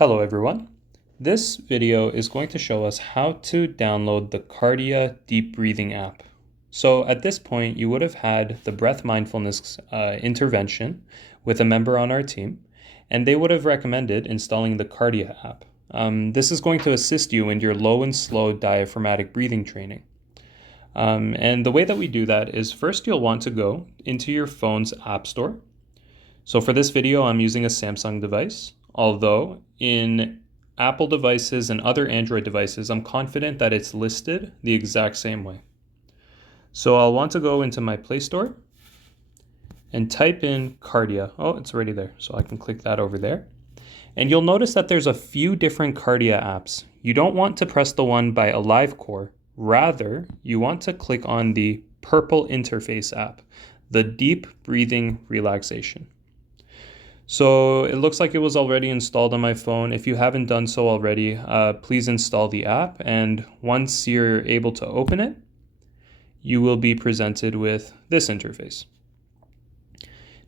Hello everyone. This video is going to show us how to download the Kardia deep breathing app. So at this point, you would have had the breath mindfulness intervention with a member on our team, and they would have recommended installing the Kardia app. This is going to assist you in your low and slow diaphragmatic breathing training. And the way that we do that is first you'll want to go into your phone's app store. So for this video, I'm using a Samsung device, although in Apple devices and other Android devices, I'm confident that it's listed the exact same way. So I'll want to go into my Play Store and type in Kardia. Oh, it's already there, so I can click that over there. And you'll notice that there's a few different Kardia apps. You don't want to press the one by AliveCore. Rather, you want to click on the purple interface app, the deep breathing relaxation. So it looks like it was already installed on my phone. If you haven't done so already, please install the app. And once you're able to open it, you will be presented with this interface.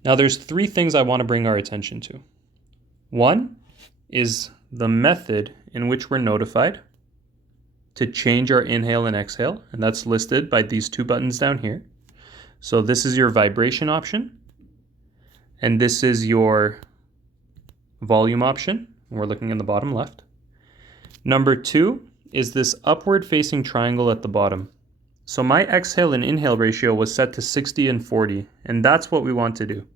Now there's three things I want to bring our attention to. One is the method in which we're notified to change our inhale and exhale, and that's listed by these two buttons down here. So this is your vibration option, and this is your volume option. We're looking in the bottom left. Number two is this upward facing triangle at the bottom. So my exhale and inhale ratio was set to 60 and 40, and that's what we want to do.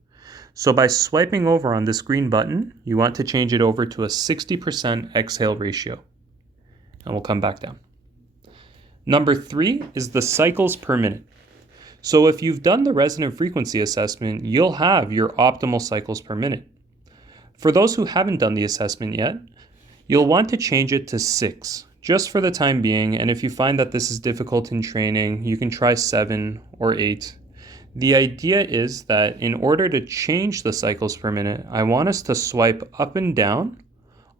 So by swiping over on this green button, you want to change it over to a 60% exhale ratio. And we'll come back down. Number three is the cycles per minute. So if you've done the resonant frequency assessment, you'll have your optimal cycles per minute. For those who haven't done the assessment yet, you'll want to change it to 6, just for the time being, and if you find that this is difficult in training, you can try 7 or 8. The idea is that in order to change the cycles per minute, I want us to swipe up and down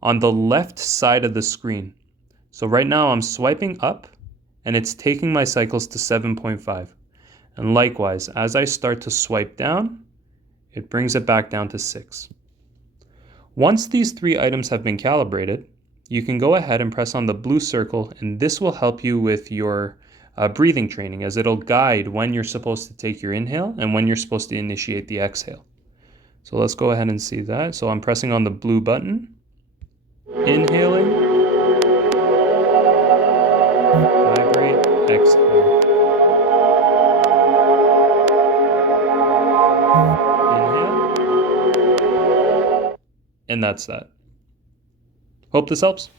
on the left side of the screen. So right now I'm swiping up, and it's taking my cycles to 7.5. And likewise, as I start to swipe down, it brings it back down to 6. Once these three items have been calibrated, you can go ahead and press on the blue circle, and this will help you with your breathing training, as it'll guide when you're supposed to take your inhale and when you're supposed to initiate the exhale. So let's go ahead and see that. So I'm pressing on the blue button, inhaling, vibrate, exhale. Inhale. And that's that. Hope this helps.